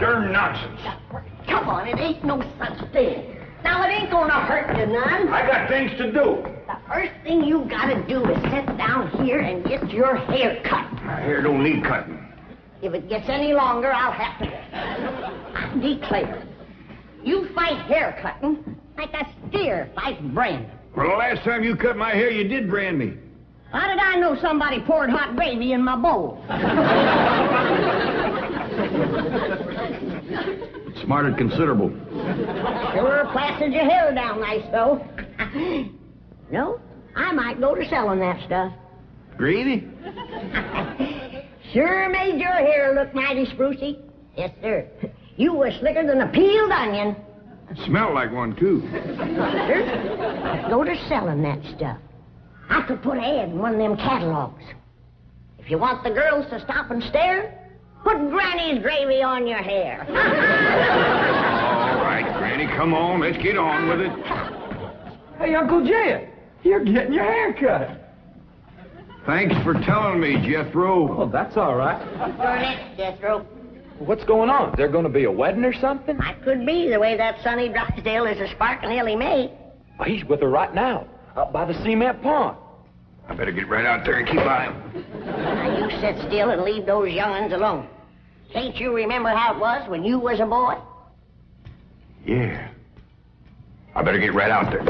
darn nonsense. Come on, it ain't no such thing. Now, it ain't gonna hurt you none. I got things to do. The first thing you gotta do is sit down here and get your hair cut. My hair don't need cutting. If it gets any longer, I'll have to. I declare, you fight hair cutting like a steer fights branding. Well, the last time you cut my hair, you did brand me. How did I know somebody poured hot gravy in my bowl? Smarted considerable. Sure plastered your hair down nice, though. No, I might go to selling that stuff. Greedy? Sure made your hair look mighty sprucey. Yes, sir. You were slicker than a peeled onion. Smelled like one, too. Sir, I'd go to selling that stuff. I could put an ad in one of them catalogs. If you want the girls to stop and stare, put Granny's gravy on your hair. All right, Granny, come on. Let's get on with it. Hey, Uncle Jed, you're getting your hair cut. Thanks for telling me, Jethro. Oh, that's all right. You're next, Jethro. What's going on? Is there going to be a wedding or something? I could be, the way that Sonny Drysdale is a sparking Elly May. Well, he's with her right now, up by the cement pond. I better get right out there and keep by him. Now, you sit still and leave those young'uns alone. Can't you remember how it was when you was a boy? Yeah. I better get right out there.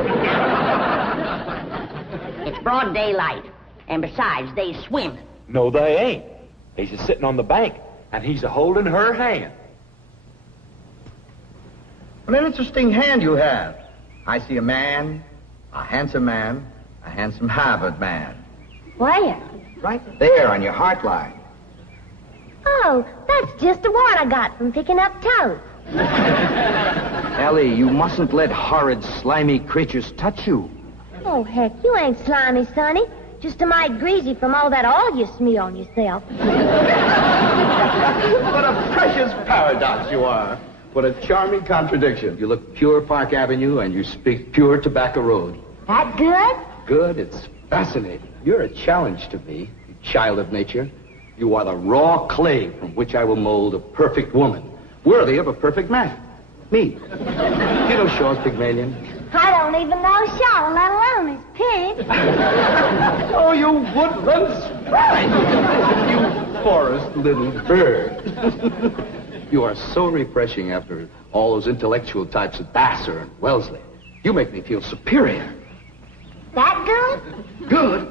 It's broad daylight. And besides, they swim. No, they ain't. He's just sitting on the bank, and he's a-holding her hand. What an interesting hand you have. I see a man, a handsome Harvard man. Where? Right there on your heart line. Oh, that's just a wart I got from picking up toes. Elly, you mustn't let horrid, slimy creatures touch you. Oh, heck, you ain't slimy, Sonny. Just a mite greasy from all that oil you smear on yourself. What a precious paradox you are. What a charming contradiction. You look pure Park Avenue and you speak pure Tobacco Road. That good? Good, it's fascinating. You're a challenge to me, you child of nature. You are the raw clay from which I will mold a perfect woman, worthy of a perfect man. Me. You know Shaw's Pygmalion? I don't even know Shaw, let alone his pig. Oh, you woodland sprite! You forest little bird. You are so refreshing after all those intellectual types of Baer and Wellesley. You make me feel superior. That good? Good?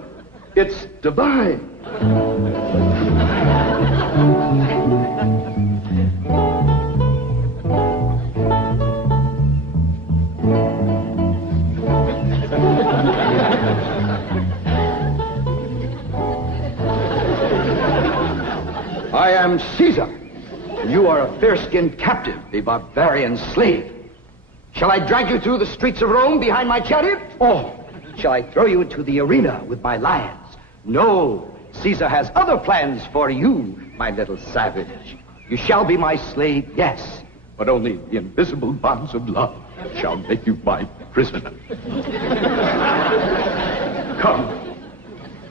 It's divine. I am Caesar. You are a fair-skinned captive, a barbarian slave. Shall I drag you through the streets of Rome behind my chariot? Or shall I throw you into the arena with my lions? No, Caesar has other plans for you, my little savage. You shall be my slave, yes, but only the invisible bonds of love shall make you my prisoner. Come,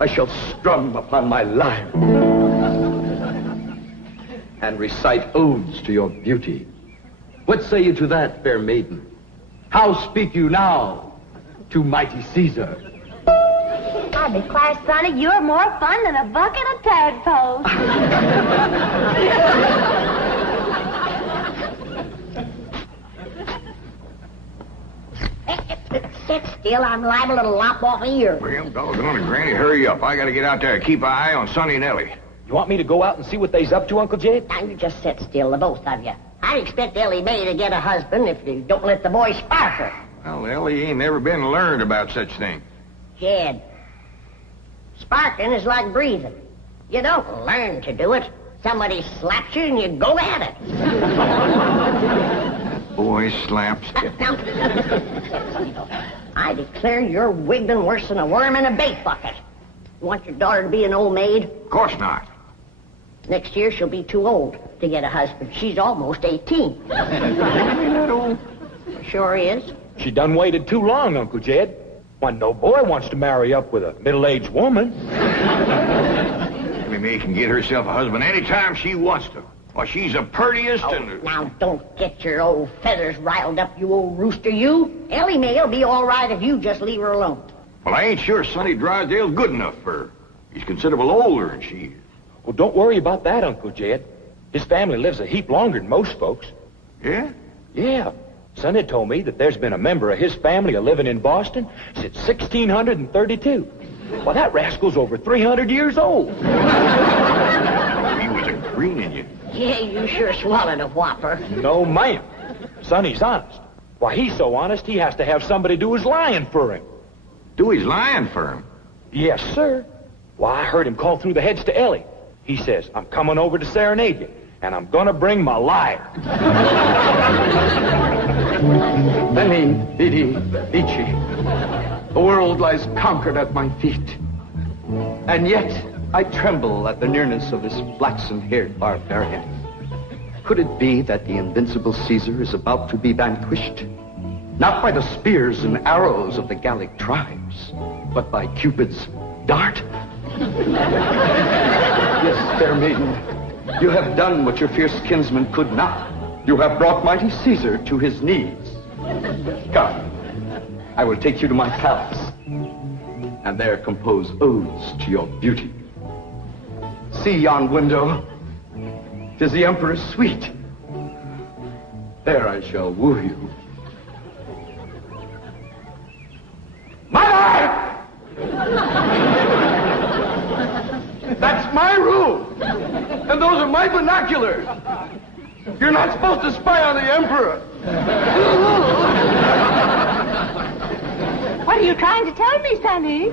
I shall strum upon my lyre and recite odes to your beauty. What say you to that, fair maiden? How speak you now to mighty Caesar? I declare, Sonny, you're more fun than a bucket of tadpoles. Sit still, I'm liable to lop off a ear. Well, doggone it, Granny, hurry up. I gotta get out there and keep an eye on Sonny and Elly. You want me to go out and see what they's up to, Uncle Jed? Now, you just sit still, the both of you. I'd expect Elly May to get a husband if you don't let the boy spark her. Well, Elly ain't never been learned about such things. Jed, sparking is like breathing. You don't learn to do it. Somebody slaps you and you go at it. Boy slaps. Now, I declare you're wiggling worse than a worm in a bait bucket. You want your daughter to be an old maid? Of course not. Next year she'll be too old to get a husband. She's almost 18. That old? Sure is. She done waited too long, Uncle Jed. Why, no boy wants to marry up with a middle-aged woman. Elly May can get herself a husband anytime she wants to. Well, she's the purtiest and... Now, don't get your old feathers riled up, you old rooster, you. Ellie May'll be all right if you just leave her alone. Well, I ain't sure Sonny Drysdale's good enough for her. He's considerable older than she is. Well, don't worry about that, Uncle Jed. His family lives a heap longer than most folks. Yeah? Yeah. Sonny told me that there's been a member of his family living in Boston since 1632. Well, that rascal's over 300 years old. He was a greening you. Yeah, you sure swallowed a whopper. No, ma'am. Sonny's honest. Why, he's so honest, he has to have somebody do his lying for him. Do his lying for him? Yes, sir. Why, I heard him call through the heads to Elly. He says, I'm coming over to serenade you, and I'm gonna bring my liar. Veni, vidi, vici. The world lies conquered at my feet. And yet, I tremble at the nearness of this flaxen-haired barbarian. Could it be that the invincible Caesar is about to be vanquished? Not by the spears and arrows of the Gallic tribes, but by Cupid's dart? Yes, fair maiden, you have done what your fierce kinsman could not. You have brought mighty Caesar to his knees. Come, I will take you to my palace, and there compose odes to your beauty. See yon window. 'Tis the Emperor's suite. There I shall woo you. Mother! That's my room, and those are my binoculars. You're not supposed to spy on the Emperor. What are you trying to tell me, Sonny?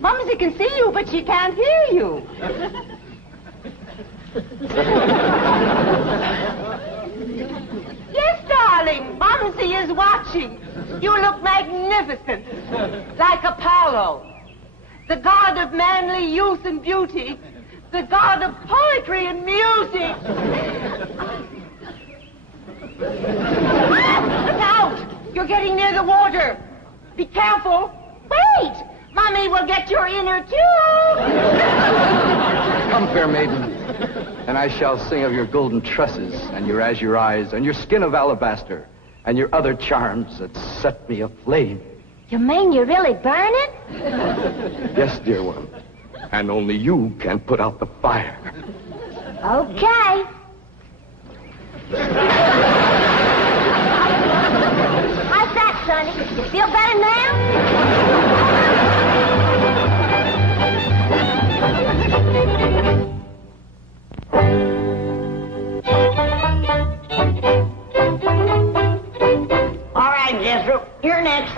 Mumsy can see you, but she can't hear you. Yes, darling, Mumsy is watching. You look magnificent, like Apollo, the god of manly youth and beauty, the god of poetry and music. Look out! You're getting near the water. Be careful. Wait! Mommy will get your inner tube. Come, fair maiden, and I shall sing of your golden tresses and your azure eyes and your skin of alabaster and your other charms that set me aflame. You mean you really burn it? Yes, dear one, and only you can put out the fire. Okay. How's that, Sonny? You feel better now? All right, Jethro, you're next.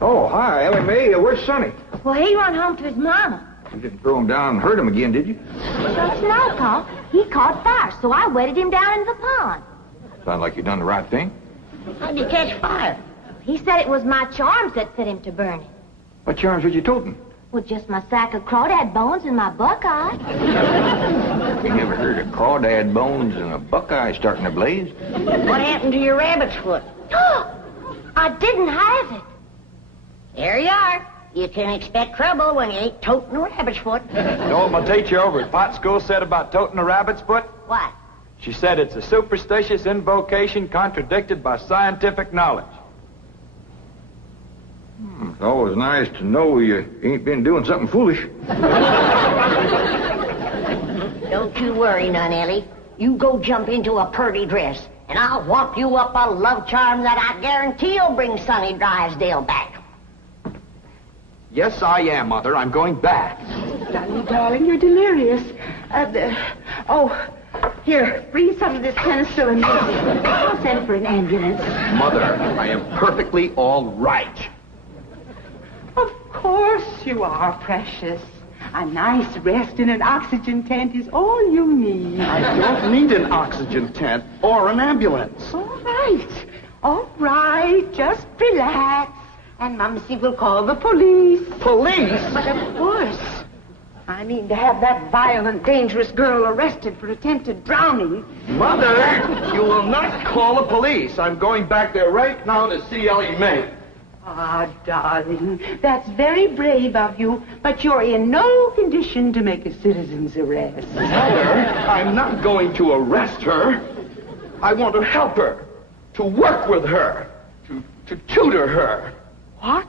Oh, hi, Ellie Mae. Where's Sonny? Well, he run home to his mama. You didn't throw him down and hurt him again, did you? That's no, Pa. He caught fire, so I wetted him down in the pond. Sounds like you done the right thing. How'd you catch fire? He said it was my charms that set him to burning. What charms was you toting? Well, just my sack of crawdad bones and my buckeye. You never heard of crawdad bones and a buckeye starting a blaze? What happened to your rabbit's foot? I didn't have it. There you are. You can expect trouble when you ain't toting a rabbit's foot. You know what my teacher over at Pot School said about toting a rabbit's foot? What? She said it's a superstitious invocation contradicted by scientific knowledge. It's always nice to know you ain't been doing something foolish. Don't you worry none, Ellie. You go jump into a purty dress, and I'll walk you up a love charm that I guarantee'll bring Sonny Drysdale back. Yes, I am, Mother. I'm going back. Sonny, darling, you're delirious. Here, bring some of this penicillin. I'll send for an ambulance. Mother, I am perfectly all right. Of course you are, precious. A nice rest in an oxygen tent is all you need. I don't need an oxygen tent or an ambulance. All right, just relax. And Mumsy will call the police. Police? But of course. I mean to have that violent, dangerous girl arrested for attempted drowning. Mother, you will not call the police. I'm going back there right now to see Ellie Mae. Ah, darling, that's very brave of you, but you're in no condition to make a citizen's arrest. Mother, I'm not going to arrest her. I want to help her, to work with her, to tutor her. What?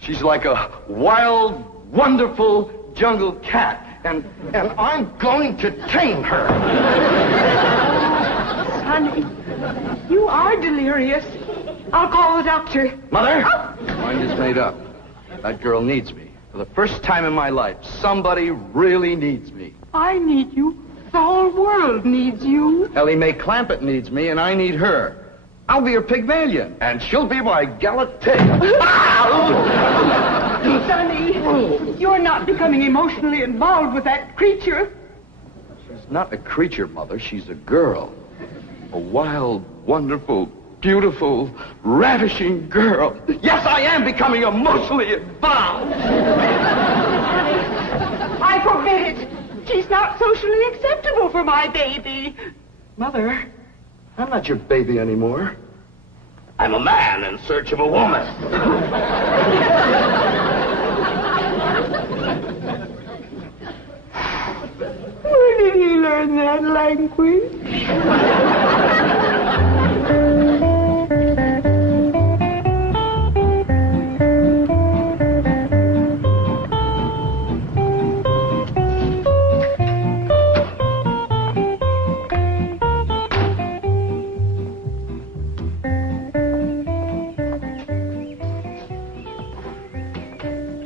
She's like a wild, wonderful jungle cat, and I'm going to tame her. Sonny, you are delirious. I'll call the doctor. Mother, my mind is made up. That girl needs me. For the first time in my life, somebody really needs me. I need you. The whole world needs you. Ellie Mae Clampett needs me, and I need her. I'll be her Pygmalion, and she'll be my Galatea. Sonny, you're not becoming emotionally involved with that creature. She's not a creature, Mother. She's a girl. A wild, wonderful, beautiful, ravishing girl. Yes, I am becoming emotionally involved. I forbid it. She's not socially acceptable for my baby. Mother, I'm not your baby anymore. I'm a man in search of a woman. Where did he learn that language?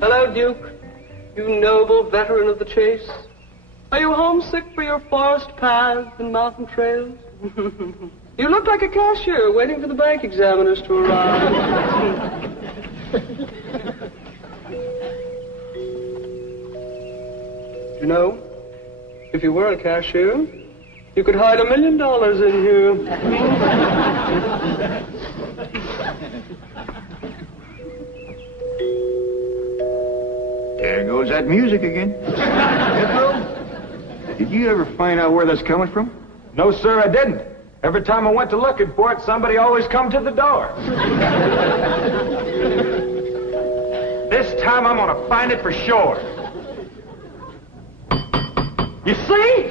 Hello, Duke. You noble veteran of the chase. Are you homesick for your forest paths and mountain trails? You look like a cashier waiting for the bank examiners to arrive. You know, if you were a cashier, you could hide $1 million in here. There goes that music again. Did you ever find out where that's coming from? No, sir, I didn't. Every time I went to looking for it, somebody always come to the door. This time I'm gonna find it for sure. You see?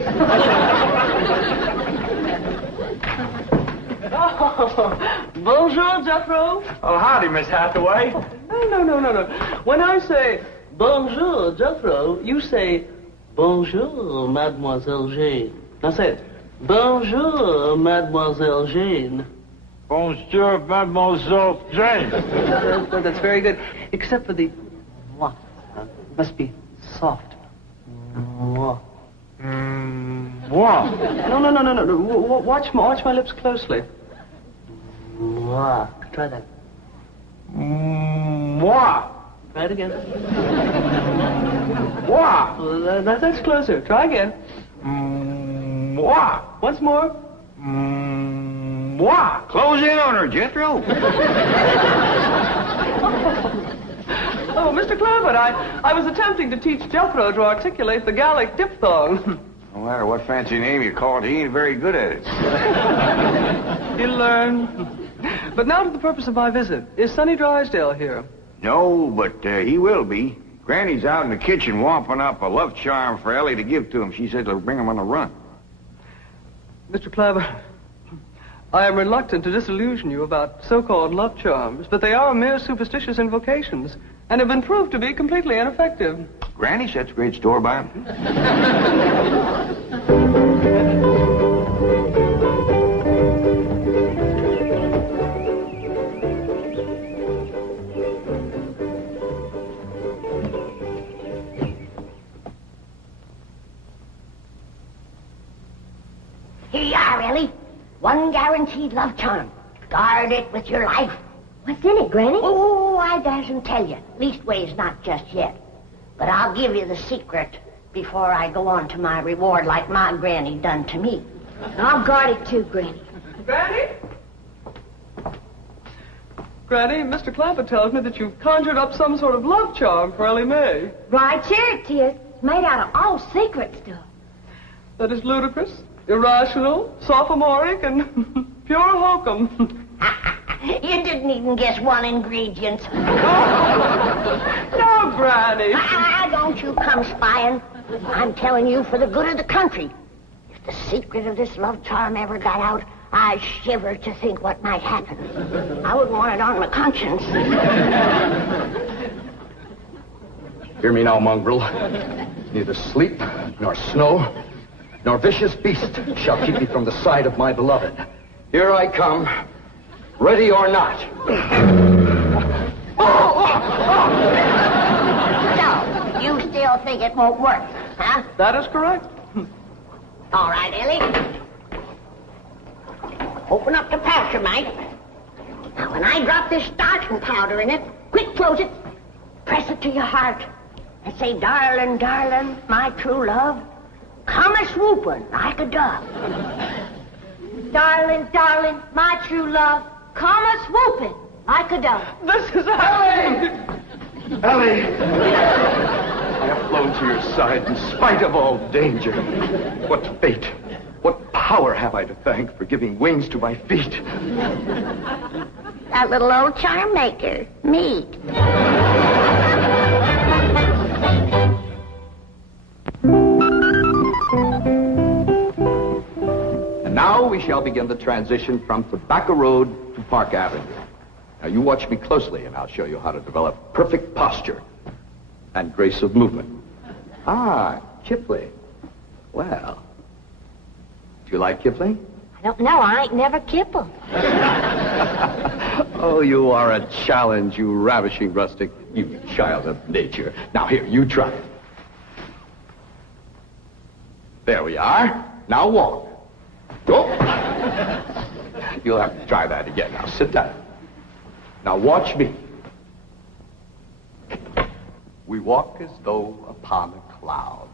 Oh, bonjour, Jethro. Oh, howdy, Miss Hathaway. No. When I say bonjour, Jethro, you say bonjour, Mademoiselle Jane. Now say it. Bonjour, Mademoiselle Jane. Bonjour, Mademoiselle Jane. That's very good. Except for the mwah. Must be soft. Mwah. What? No. Watch my lips closely. Mwah. Try that. What? Try it again. What? That's closer. Try again. What? Once more. What? Close in on her, Jethro. Oh, Mr. Clampett, I was attempting to teach Jethro to articulate the Gallic diphthong. No matter what fancy name you call it, he ain't very good at it. He'll learn. But now to the purpose of my visit. Is Sonny Drysdale here? No, but he will be. Granny's out in the kitchen whomping up a love charm for Ellie to give to him. She said it'll bring him on the run. Mr. Clampett, I am reluctant to disillusion you about so-called love charms, but they are mere superstitious invocations and have been proved to be completely ineffective. Granny sets great store by him. Here you are, Ellie. One guaranteed love charm. Guard it with your life. What's in it, Granny? Oh, I dasn't tell you. Leastways, not just yet. But I'll give you the secret before I go on to my reward like my granny done to me. I'll guard it too, Granny. Granny? Granny, Mr. Clampett tells me that you've conjured up some sort of love charm for Ellie Mae. Right here it is. It's made out of all secret stuff. That is ludicrous, irrational, sophomoric, and pure hokum. You didn't even guess one ingredient. No, Granny. Don't you come spying. I'm telling you for the good of the country. If the secret of this love charm ever got out, I shiver to think what might happen. I wouldn't want it on my conscience. Hear me now, mongrel. Neither sleep, nor snow, nor vicious beast shall keep me from the side of my beloved. Here I come, ready or not. So, you still think it won't work, huh? That is correct. All right, Ellie. Open up the pouch, Mike. Now, when I drop this starching powder in it, quick close it. Press it to your heart. And say, darling, darling, my true love, come a-swooping like a dove. Darling, darling, my true love, come a-swooping like a dove. This is Elly! Elly! I have flown to your side in spite of all danger. What fate, what power have I to thank for giving wings to my feet? That little old charm maker, me. And now we shall begin the transition from Tobacco Road to Park Avenue. Now you watch me closely and I'll show you how to develop perfect posture and grace of movement. Ah, Kipling. Well, do you like Kipling? I don't know. I ain't never kippled. Oh, you are a challenge, you ravishing rustic, you child of nature. Now here, you try it. There we are. Now walk. Go. You'll have to try that again. Now sit down. Now watch me. We walk as though upon a cloud,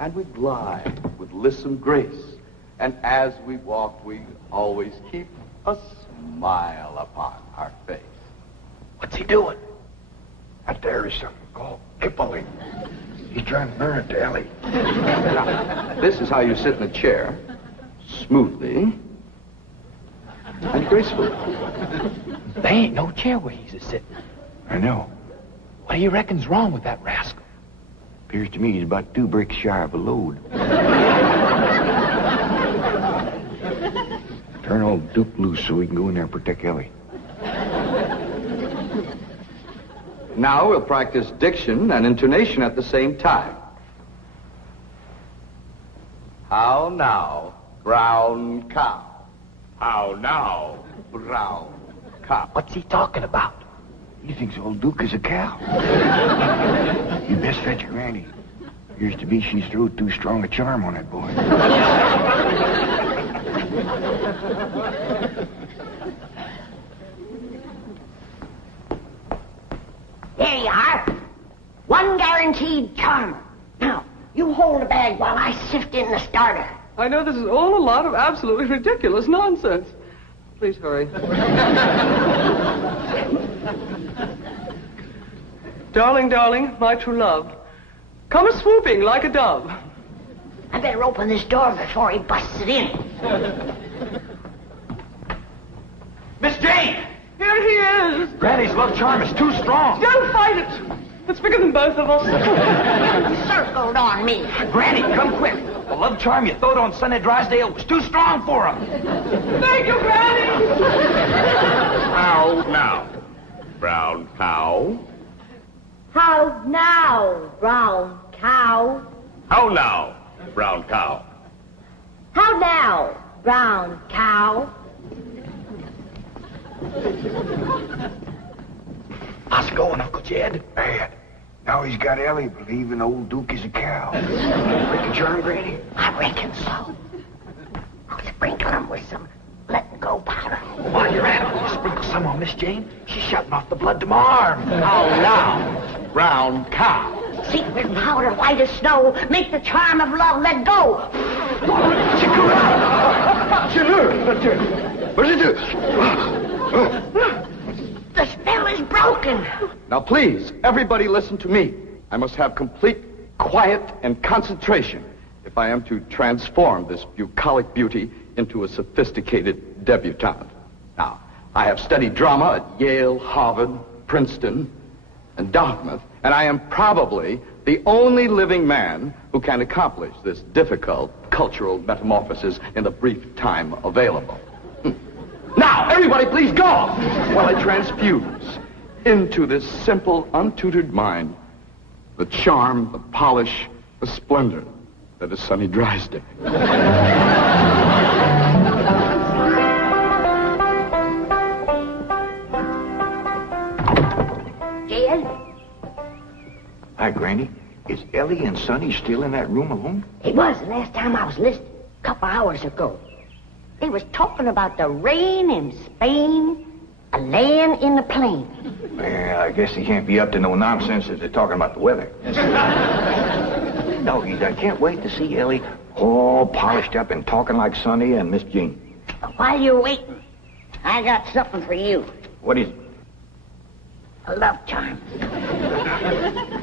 and we glide with lissom grace. And as we walk, we always keep a smile upon our face. What's he doing? That there is something called Kipling. He's trying to burn it to Ellie. Now, this is how you sit in a chair, smoothly and gracefully. There ain't no chair where he's a-sitting. I know. What do you reckon's wrong with that rascal? Appears to me he's about 2 bricks shy of a load. Turn old Duke loose so we can go in there and protect Ellie. Now we'll practice diction and intonation at the same time. How now, brown cow? How now, brown cow? What's he talking about? He thinks old Duke is a cow. You best fetch Granny. Appears to be she's threw too strong a charm on that boy. There you are. One guaranteed charm. Now, you hold the bag while I sift in the starter. I know this is all a lot of absolutely ridiculous nonsense. Please hurry. Darling, darling, my true love, come a-swooping like a dove. I better open this door before he busts it in. Miss Jane! Here he is. Granny's love charm is too strong. Don't fight it. It's bigger than both of us. Circled on me. Granny, come quick. The love charm you throwed on Sonny Drysdale was too strong for him. Thank you, Granny. How now, brown cow? How now, brown cow? How now, brown cow? How now, brown cow? How's it going, Uncle Jed? Bad. Now he's got Ellie believing old Duke is a cow. Break the charm, Granny? I reckon so. I'll sprinkle him with some let-go powder. While you're at it, you sprinkle some on Miss Jane. She's shutting off the blood to my arm. How now, brown cow? Secret powder, white as snow. Make the charm of love let go. The spell is broken. Now please, everybody listen to me. I must have complete quiet and concentration if I am to transform this bucolic beauty into a sophisticated debutante. Now, I have studied drama at Yale, Harvard, Princeton, and Dartmouth, and I am probably the only living man who can accomplish this difficult cultural metamorphosis in the brief time available. Now, everybody please go while I transfuse into this simple, untutored mind the charm, the polish, the splendor that is Sonny Drysdale. Jed? Hi, Granny. Is Elly and Sonny still in that room alone? It was the last time I was listening, a couple hours ago. They was talking about the rain in Spain, a land in the plain. Well, I guess he can't be up to no nonsense if they're talking about the weather. Doggies, I can't wait to see Elly all polished up and talking like Sonny and Miss Jean. But while you're waiting, I got something for you. What is it? A love charm.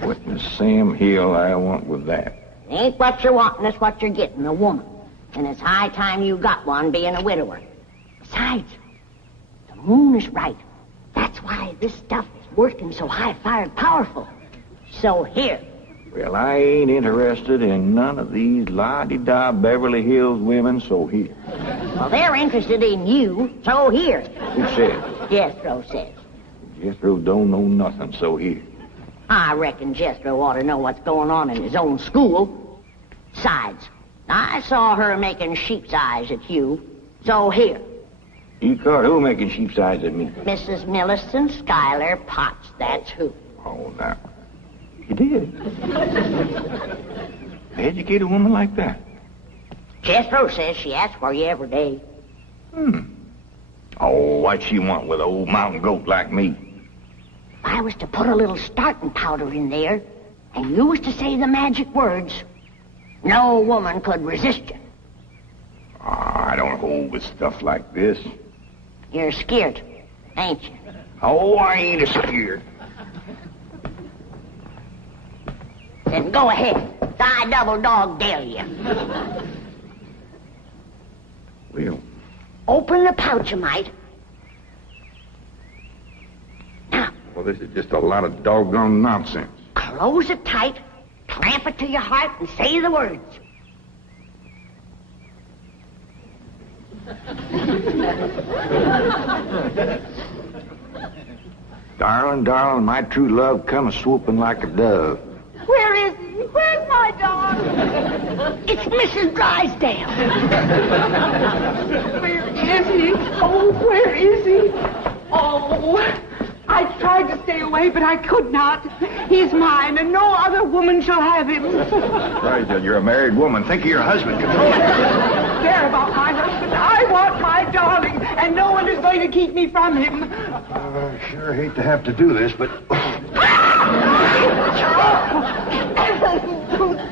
What in the Sam Hill I want with that? It ain't what you're wanting, it's what you're getting, a woman. And it's high time you got one, being a widower. Besides, the moon is right. That's why this stuff is working so high-fired powerful. So here. Well, I ain't interested in none of these la-di-da Beverly Hills women, so here. Well, they're interested in you, so here. Who said? Jethro says. Jethro don't know nothing, so here. I reckon Jethro ought to know what's going on in his own school. Besides, I saw her making sheep's eyes at you, so here. You caught who making sheep's eyes at me? Mrs. Millicent Schuyler Potts, that's who. Oh, now. You did? Educate a woman like that? Jethro says she asks for you every day. Oh, what she want with an old mountain goat like me? If I was to put a little starting powder in there, and you was to say the magic words, no woman could resist you. I don't hold with stuff like this. You're scared, ain't you? Oh, I ain't scared. Then go ahead. I double dog dare you. Well, Open the pouch, you might. Now, well, this is just a lot of doggone nonsense. close it tight, clamp it to your heart, and say the words. Darling, darling, my true love come a-swooping like a dove. Where is he? Where's my dog? It's Mrs. Drysdale. Where is he? Oh, where is he? Oh, I tried to stay away, but I could not. He's mine, and no other woman shall have him. Drysdale, you're a married woman. Think of your husband. Control it. Care about my husband. I want my darling, and no one is going to keep me from him. I sure hate to have to do this, but...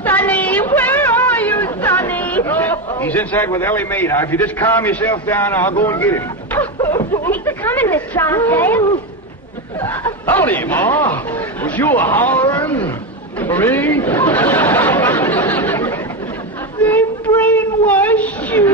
Sonny, where are you, Sonny? He's inside with Elly Mae. Now, if you just calm yourself down, I'll go and get him. Thanks for coming, Miss Drysdale. Howdy, Ma. Was you a-hollering for me? They brainwashed you.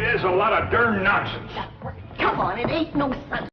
There's a lot of darn nonsense. Come on, it ain't no sun.